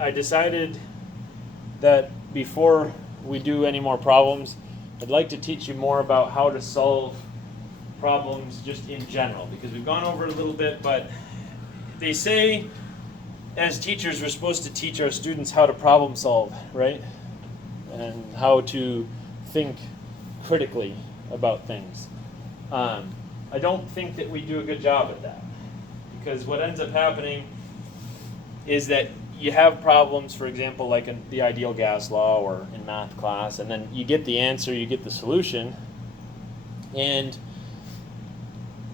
I decided that before we do any more problems, I'd like to teach you more about how to solve problems just in general, because we've gone over it a little bit, but they say as teachers we're supposed to teach our students how to problem solve, right? And how to think critically about things. I don't think that we do a good job at that, because what ends up happening is that you have problems, for example, like in the ideal gas law or in math class, and then you get the answer, you get the solution, and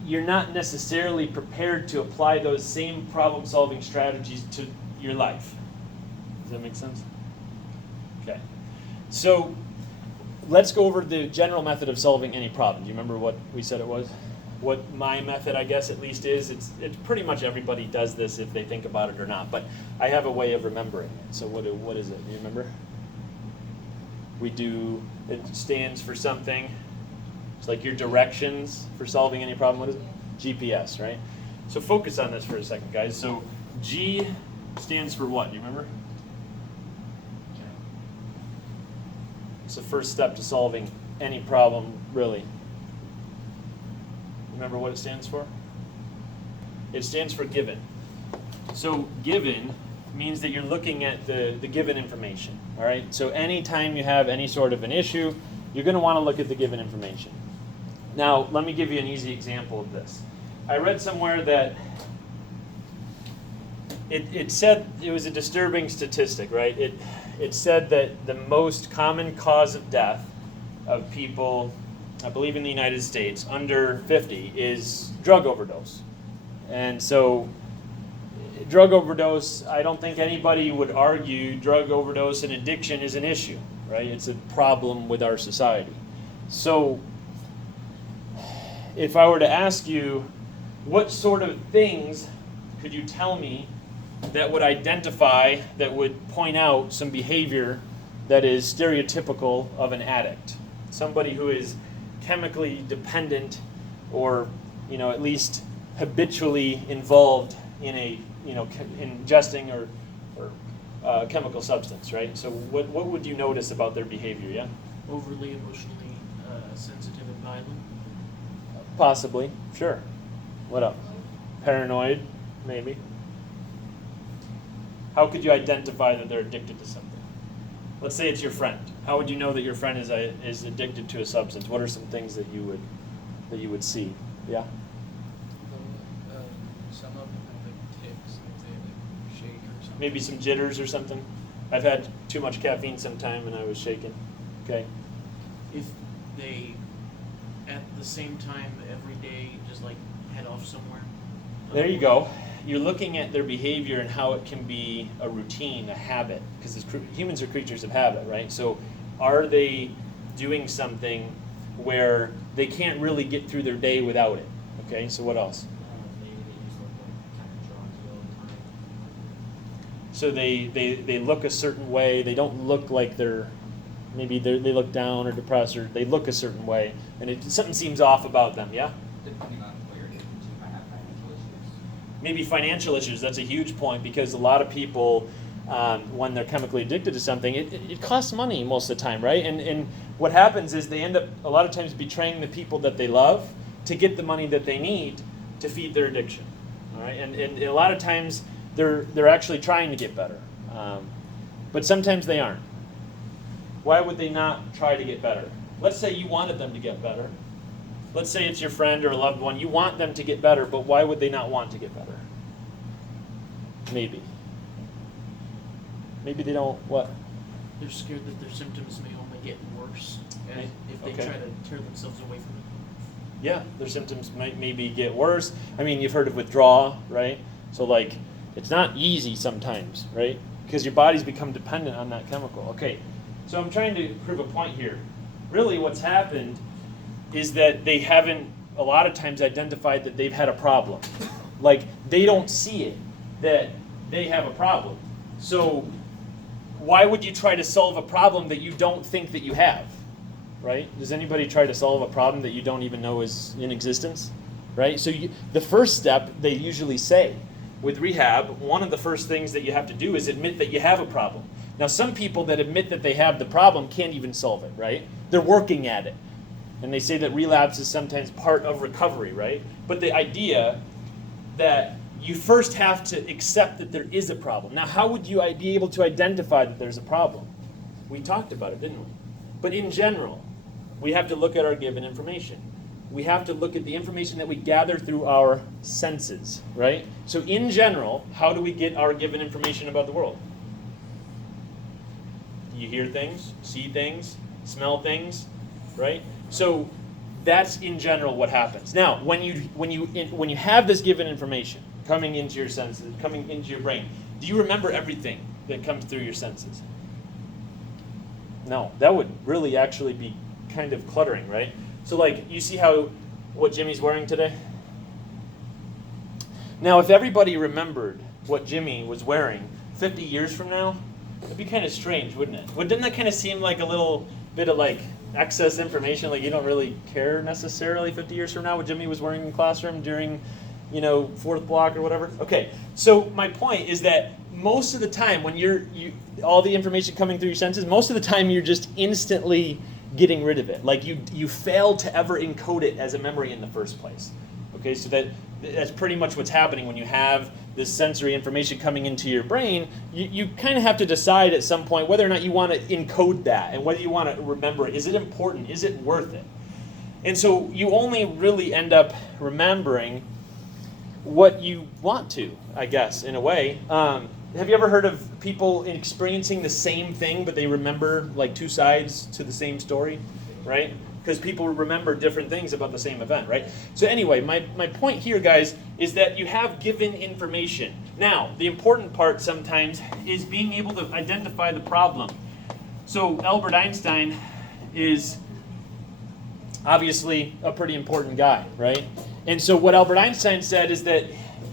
you're not necessarily prepared to apply those same problem-solving strategies to your life. Does that make sense? Okay. So let's go over the general method of solving any problem. Do you remember what we said it was? What my method, I guess, at least is. It's pretty much everybody does this if they think about it or not, but I have a way of remembering it. So what is it? Do you remember? It stands for something. It's like your directions for solving any problem. What is it? GPS, right? So focus on this for a second, guys. So G stands for what? Do you remember? It's the first step to solving any problem, really. Remember what it stands for? It stands for given. So given means that you're looking at the given information, all right? So anytime you have any sort of an issue, you're going to want to look at the given information. Now, let me give you an easy example of this. I read somewhere that it said, it was a disturbing statistic, right? It said that the most common cause of death of people, I believe in the United States, under 50 is drug overdose. And so drug overdose, I don't think anybody would argue drug overdose and addiction is an issue, right? It's a problem with our society. So if I were to ask you, what sort of things could you tell me that would identify, that would point out some behavior that is stereotypical of an addict? Somebody who is chemically dependent, or at least habitually involved in a ingesting or chemical substance, right? So what would you notice about their behavior? Yeah. Overly emotionally sensitive and violent. Possibly, sure. What else? Paranoid, maybe. How could you identify that they're addicted to something? Let's say it's your friend. How would you know that your friend is addicted to a substance? What are some things that you would see? Yeah. Some of them have like tics, like they like shake or something. Maybe some jitters or something. I've had too much caffeine sometime and I was shaking. Okay. If they, at the same time every day, just like head off somewhere. There you go. You're looking at their behavior and how it can be a routine, a habit, because humans are creatures of habit, right? So are they doing something where they can't really get through their day without it? Okay, so what else? So they look a certain way. They don't look like they look down or depressed, or they look a certain way, and something seems off about them, yeah? Depending on what you're addicted to, you might have financial issues. Maybe financial issues. That's a huge point, because a lot of people, when they're chemically addicted to something, it costs money most of the time, right? And what happens is they end up a lot of times betraying the people that they love to get the money that they need to feed their addiction. All right, and a lot of times they're actually trying to get better, but sometimes they aren't. Why would they not try to get better? Let's say you wanted them to get better. Let's say it's your friend or a loved one. You want them to get better, but why would they not want to get better? Maybe they don't, what? They're scared that their symptoms may only get worse if they try to tear themselves away from it. Yeah, their symptoms might maybe get worse. I mean, you've heard of withdrawal, right? So like, it's not easy sometimes, right? Because your body's become dependent on that chemical. Okay, so I'm trying to prove a point here. Really what's happened is that they haven't, a lot of times, identified that they've had a problem. Like, they don't see it, that they have a problem. So why would you try to solve a problem that you don't think that you have, right? Does anybody try to solve a problem that you don't even know is in existence, right? So the first step, they usually say, with rehab, one of the first things that you have to do is admit that you have a problem. Now, some people that admit that they have the problem can't even solve it, right? They're working at it. And they say that relapse is sometimes part of recovery, right? But the idea that you first have to accept that there is a problem. Now, how would you be able to identify that there's a problem? We talked about it, didn't we? But in general, we have to look at our given information. We have to look at the information that we gather through our senses, right? So in general, how do we get our given information about the world? You hear things, see things, smell things, right? So that's in general what happens. Now, when you have this given information coming into your senses, coming into your brain, do you remember everything that comes through your senses? No, that would really actually be kind of cluttering, right? So like, you see what Jimmy's wearing today? Now, if everybody remembered what Jimmy was wearing 50 years from now, it'd be kind of strange, wouldn't it? Wouldn't that kind of seem like a little bit of like excess information, like you don't really care necessarily 50 years from now what Jimmy was wearing in the classroom during, fourth block or whatever? Okay, so my point is that most of the time when all the information coming through your senses, most of the time you're just instantly getting rid of it. Like you fail to ever encode it as a memory in the first place. Okay, so that's pretty much what's happening when you have this sensory information coming into your brain. You kind of have to decide at some point whether or not you want to encode that and whether you want to remember it. Is it important? Is it worth it? And so you only really end up remembering what you want to, I guess, in a way. Have you ever heard of people experiencing the same thing, but they remember like two sides to the same story, right? Because people remember different things about the same event, right? So anyway, my point here, guys, is that you have given information. Now, the important part sometimes is being able to identify the problem. So Albert Einstein is obviously a pretty important guy, right? And so what Albert Einstein said is that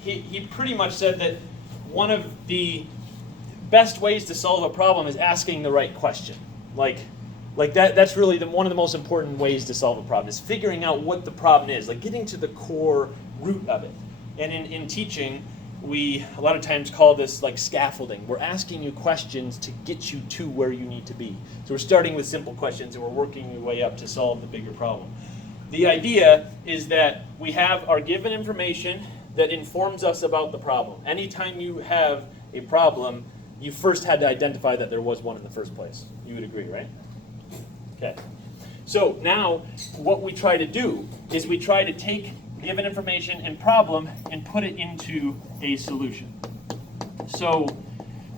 he pretty much said that one of the best ways to solve a problem is asking the right question. Like that's really one of the most important ways to solve a problem, is figuring out what the problem is, like getting to the core root of it. And in teaching, we a lot of times call this like scaffolding. We're asking you questions to get you to where you need to be. So we're starting with simple questions and we're working your way up to solve the bigger problem. The idea is that we have our given information that informs us about the problem. Anytime you have a problem, you first had to identify that there was one in the first place. You would agree, right? Okay. So now what we try to do is we try to take given information and problem and put it into a solution. So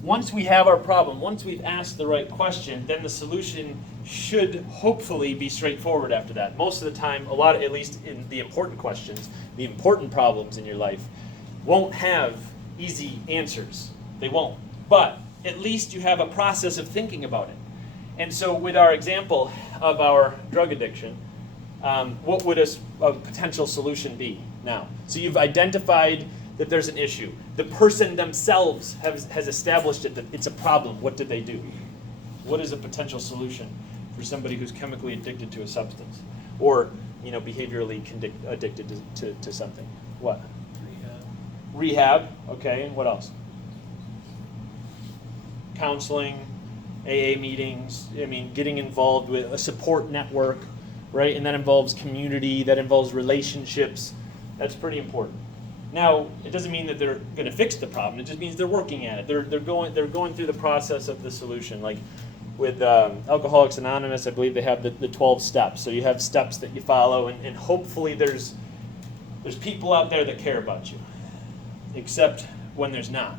once we have our problem, once we've asked the right question, then the solution should hopefully be straightforward after that. Most of the time, at least in the important questions, the important problems in your life won't have easy answers. They won't. But at least you have a process of thinking about it. And so with our example of our drug addiction, what would a potential solution be now? So you've identified that there's an issue. The person themselves has established it, that it's a problem. What did they do? What is a potential solution for somebody who's chemically addicted to a substance? Or behaviorally addicted to something? What? Rehab, okay, and what else? Counseling, AA meetings, getting involved with a support network, right? And that involves community, that involves relationships. That's pretty important. Now, it doesn't mean that they're going to fix the problem. It just means they're working at it. They're going through the process of the solution. Like with Alcoholics Anonymous, I believe they have the 12 steps. So you have steps that you follow, and hopefully there's people out there that care about you, except when there's not.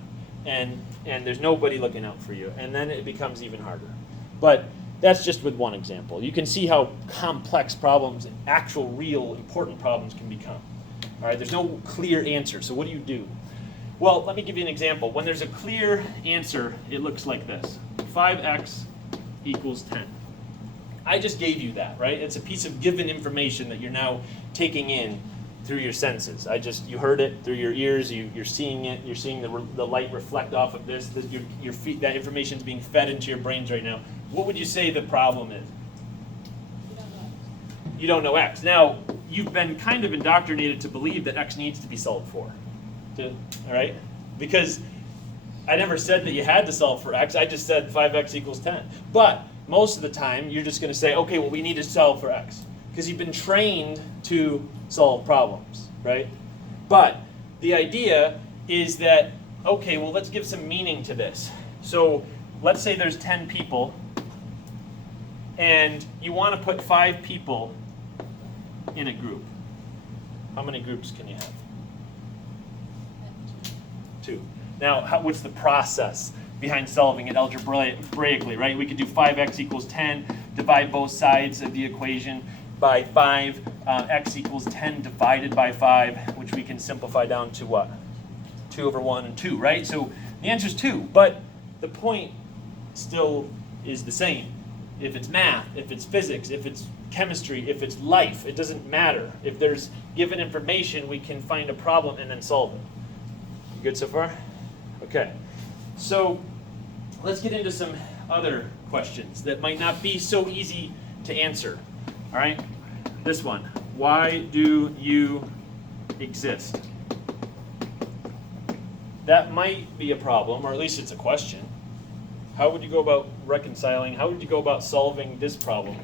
And there's nobody looking out for you, and then it becomes even harder. But that's just with one example. You can see how complex problems, actual, real, important problems can become. All right, there's no clear answer, so what do you do? Well, let me give you an example. When there's a clear answer, it looks like this. 5x equals 10. I just gave you that, right? It's a piece of given information that you're now taking in through your senses. You heard it through your ears. You're seeing it. You're seeing the light reflect off of this. That information is being fed into your brains right now. What would you say the problem is? You don't know X. Now, you've been kind of indoctrinated to believe that X needs to be solved for. All right? because I never said that you had to solve for x. I just said 5x equals 10. But most of the time, you're just going to say, okay, well, we need to solve for x, because you've been trained to solve problems, right? But the idea is that, okay, well, let's give some meaning to this. So let's say there's 10 people, and you want to put 5 people in a group. How many groups can you have? 2. Now, what's the process behind solving it algebraically, right? We could do 5x equals 10, divide both sides of the equation by 5, x equals 10 divided by 5, which we can simplify down to what? 2 over 1 and 2, right? So the answer is 2, but the point still is the same. If it's math, if it's physics, if it's chemistry, if it's life, it doesn't matter. If there's given information, we can find a problem and then solve it. You good so far? Okay. So let's get into some other questions that might not be so easy to answer. All right? This one. Why do you exist? That might be a problem, or at least it's a question. How would you go about reconciling? How would you go about solving this problem?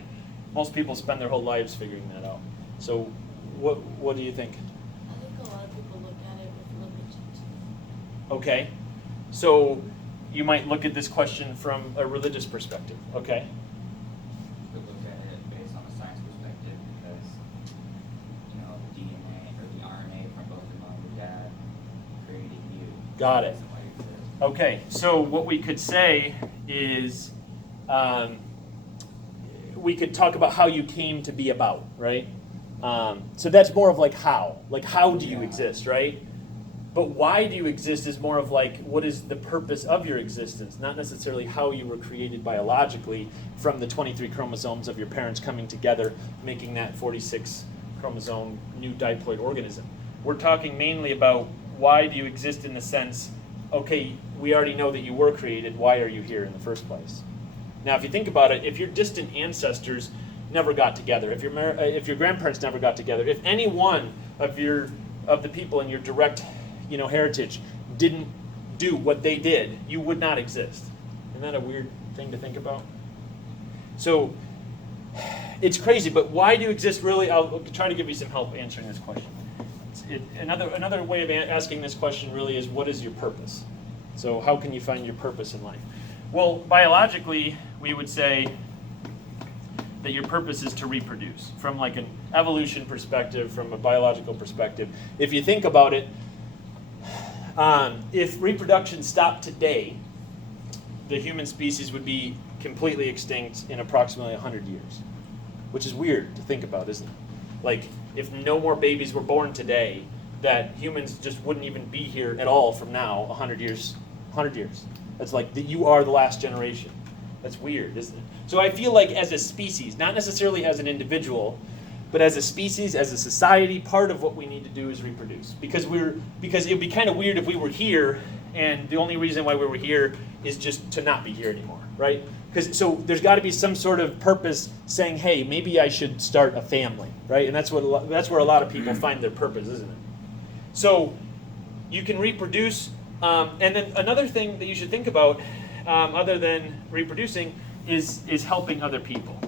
Most people spend their whole lives figuring that out. So what do you think? I think a lot of people look at it with religion too. Okay. So you might look at this question from a religious perspective. Okay. We look at it based on a science perspective because, the DNA or the RNA from both your mom and dad created you. Got it. That's why you exist. Okay, so what we could say is we could talk about how you came to be about, right? So that's more of like how do you exist, right? But why do you exist is more of like, what is the purpose of your existence, not necessarily how you were created biologically from the 23 chromosomes of your parents coming together, making that 46 chromosome new diploid organism. We're talking mainly about why do you exist in the sense, okay, we already know that you were created, why are you here in the first place? Now, if you think about it, if your distant ancestors never got together, if your grandparents never got together, if any one of the people in your direct heritage didn't do what they did, you would not exist. Isn't that a weird thing to think about? So it's crazy, but why do you exist really? I'll try to give you some help answering this question. Another way of asking this question really is, what is your purpose? So how can you find your purpose in life? Well, biologically, we would say that your purpose is to reproduce from like an evolution perspective, from a biological perspective. If you think about it, if reproduction stopped today, the human species would be completely extinct in approximately 100 years, which is weird to think about, isn't it? Like, if no more babies were born today, that humans just wouldn't even be here at all from now 100 years. 100 years. That's like you are the last generation. That's weird, isn't it? So I feel like as a species, not necessarily as an individual, but as a species, as a society, part of what we need to do is reproduce. Because it would be kind of weird if we were here and the only reason why we were here is just to not be here anymore, right? So there's got to be some sort of purpose saying, hey, maybe I should start a family, right? And that's where a lot of people find their purpose, isn't it? So you can reproduce, and then another thing that you should think about, other than reproducing, is helping other people.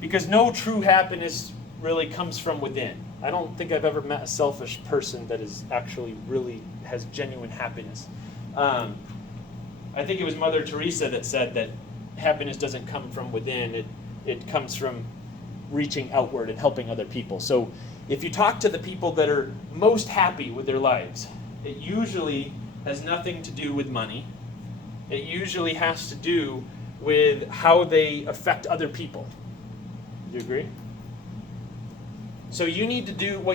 Because no true happiness really comes from within. I don't think I've ever met a selfish person that is actually really has genuine happiness. I think it was Mother Teresa that said that happiness doesn't come from within, it comes from reaching outward and helping other people. So if you talk to the people that are most happy with their lives, it usually has nothing to do with money. It usually has to do with how they affect other people. Do you agree? So what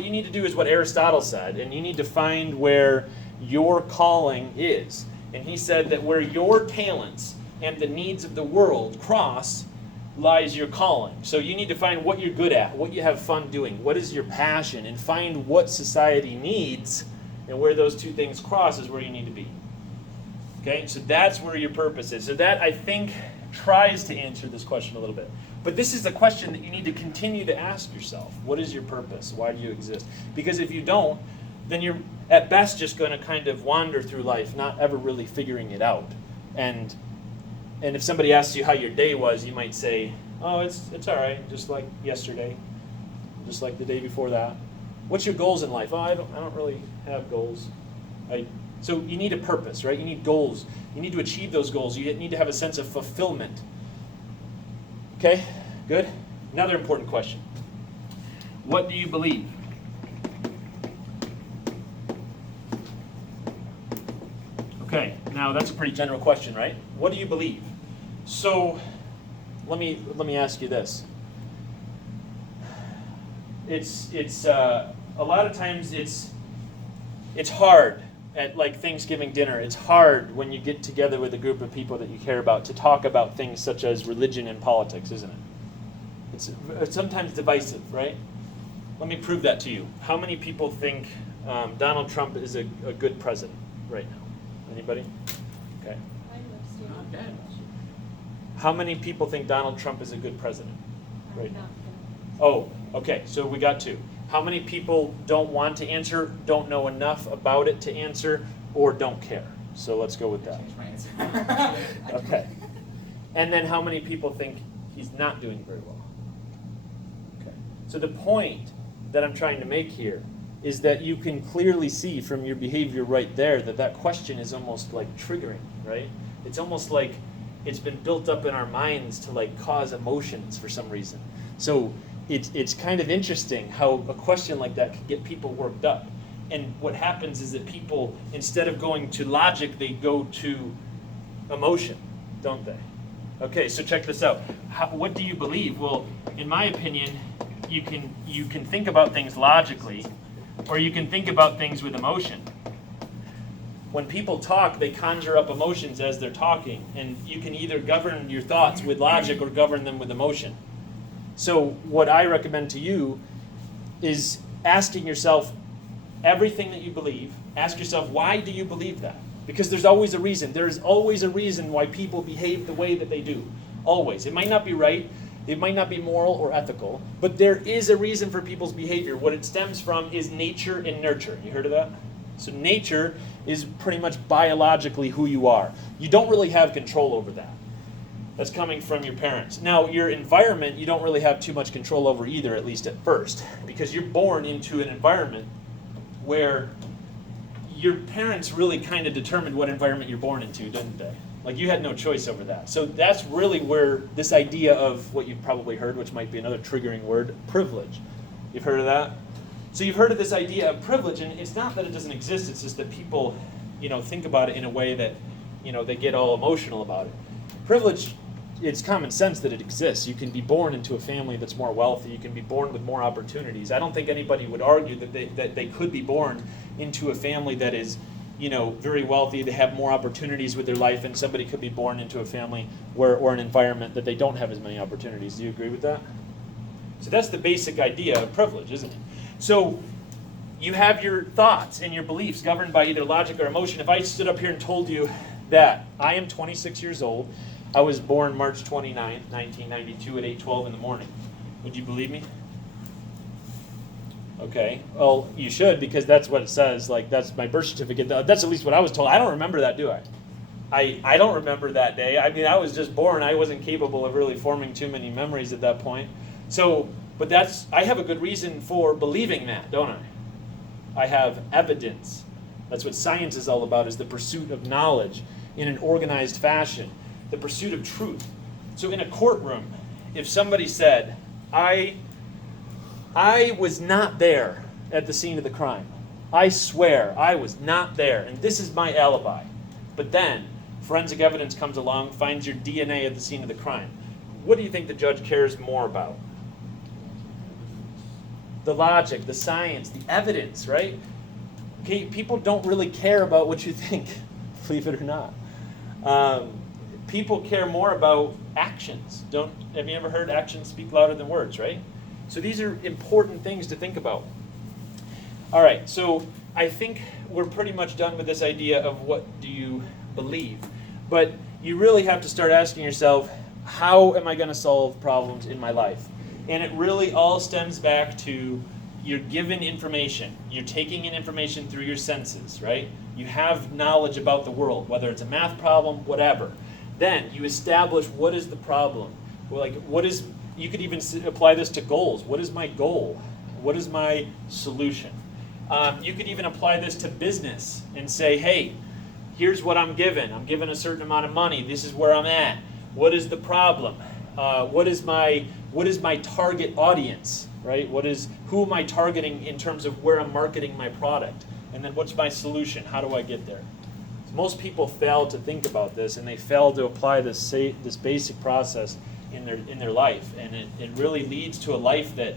you need to do is what Aristotle said, and you need to find where your calling is. And he said that where your talents and the needs of the world cross lies your calling. So you need to find what you're good at, what you have fun doing, what is your passion, and find what society needs, and where those two things cross is where you need to be. Okay, so that's where your purpose is. So that, I think, tries to answer this question a little bit. But this is the question that you need to continue to ask yourself. What is your purpose? Why do you exist? Because if you don't, then you're at best just going to kind of wander through life, not ever really figuring it out. And if somebody asks you how your day was, you might say, oh, it's all right, just like yesterday, just like the day before that. What's your goals in life? Oh, I don't really have goals. So you need a purpose, right? You need goals. You need to achieve those goals. You need to have a sense of fulfillment. Okay, good. Another important question. What do you believe? Okay, now that's a pretty general question, right? What do you believe? So let me ask you this. It's a lot of times it's hard at like Thanksgiving dinner. It's hard when you get together with a group of people that you care about to talk about things such as religion and politics, isn't it? It's sometimes divisive, right? Let me prove that to you. How many people think Donald Trump is a good president right now? Anybody? Okay. Not bad. How many people think Donald Trump is a good president right now? Not Oh, okay, so we got two. How many people don't want to answer, don't know enough about it to answer, or don't care? So let's go with that. Change my answer. Okay. And then how many people think he's not doing very well? Okay. So the point that I'm trying to make here is that you can clearly see from your behavior right there that that question is almost like triggering, right? It's almost like it's been built up in our minds to like cause emotions for some reason. So it's kind of interesting how a question like that can get people worked up. And what happens is that people, instead of going to logic, they go to emotion, don't they? Okay, so check this out. What do you believe? Well, in my opinion, you can think about things logically, or you can think about things with emotion. When people talk, they conjure up emotions as they're talking, and you can either govern your thoughts with logic or govern them with emotion. So what I recommend to you is asking yourself everything that you believe. Ask yourself, why do you believe that? Because there's always a reason. There's always a reason why people behave the way that they do. Always. It might not be right. It might not be moral or ethical, but there is a reason for people's behavior. What it stems from is nature and nurture. You heard of that? So nature is pretty much biologically who you are. You don't really have control over that. That's coming from your parents. Now, your environment, you don't really have too much control over either, at least at first, because you're born into an environment where your parents really kind of determined what environment you're born into, didn't they? Like, you had no choice over that. So that's really where this idea of what you've probably heard, which might be another triggering word, privilege. You've heard of that? So you've heard of this idea of privilege, and it's not that it doesn't exist, it's just that people, think about it in a way that, they get all emotional about it. Privilege, it's common sense that it exists. You can be born into a family that's more wealthy. You can be born with more opportunities. I don't think anybody would argue that they could be born into a family that is, very wealthy. They have more opportunities with their life, and somebody could be born into a family or an environment that they don't have as many opportunities. Do you agree with that? So that's the basic idea of privilege, isn't it? So you have your thoughts and your beliefs governed by either logic or emotion. If I stood up here and told you that I am 26 years old, I was born March 29th, 1992 at 8:12 in the morning, would you believe me? Okay, well, you should, because that's what it says. Like, that's my birth certificate. That's at least what I was told. I don't remember that, do I? I don't remember that day. I mean, I was just born. I wasn't capable of really forming too many memories at that point. So, but I have a good reason for believing that, don't I? I have evidence. That's what science is all about, is the pursuit of knowledge in an organized fashion, the pursuit of truth. So in a courtroom, if somebody said, I was not there at the scene of the crime. I swear I was not there, and this is my alibi. But then forensic evidence comes along, finds your DNA at the scene of the crime. What do you think the judge cares more about? The logic, the science, the evidence, right? Okay, people don't really care about what you think, believe it or not. People care more about actions. Have you ever heard actions speak louder than words, right? So these are important things to think about. All right, so I think we're pretty much done with this idea of what do you believe. But you really have to start asking yourself, how am I going to solve problems in my life? And it really all stems back to you're given information. You're taking in information through your senses, right? You have knowledge about the world, whether it's a math problem, whatever. Then you establish what is the problem. Well, like, you could even apply this to goals. What is my goal? What is my solution? You could even apply this to business and say, hey, here's what I'm given. I'm given a certain amount of money. This is where I'm at. What is the problem? What is my target audience, right? Who am I targeting in terms of where I'm marketing my product? And then what's my solution? How do I get there? So most people fail to think about this, and they fail to apply this basic process in their life, and it really leads to a life that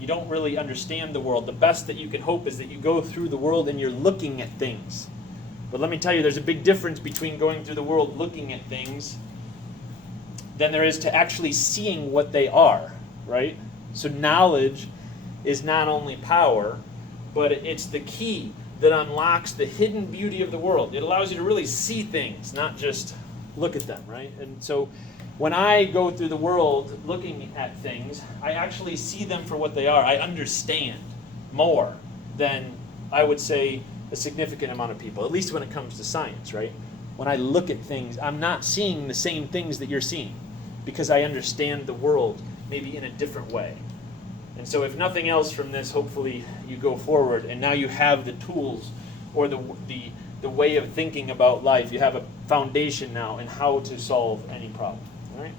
you don't really understand the world. The best that you can hope is that you go through the world and you're looking at things. But let me tell you, there's a big difference between going through the world looking at things than there is to actually seeing what they are, right? So knowledge is not only power, but it's the key that unlocks the hidden beauty of the world. It allows you to really see things, not just look at them, right? And so when I go through the world looking at things, I actually see them for what they are. I understand more than, I would say, a significant amount of people, at least when it comes to science, right? When I look at things, I'm not seeing the same things that you're seeing because I understand the world maybe in a different way. And so if nothing else from this, hopefully you go forward and now you have the tools or the way of thinking about life. You have a foundation now in how to solve any problem. All right?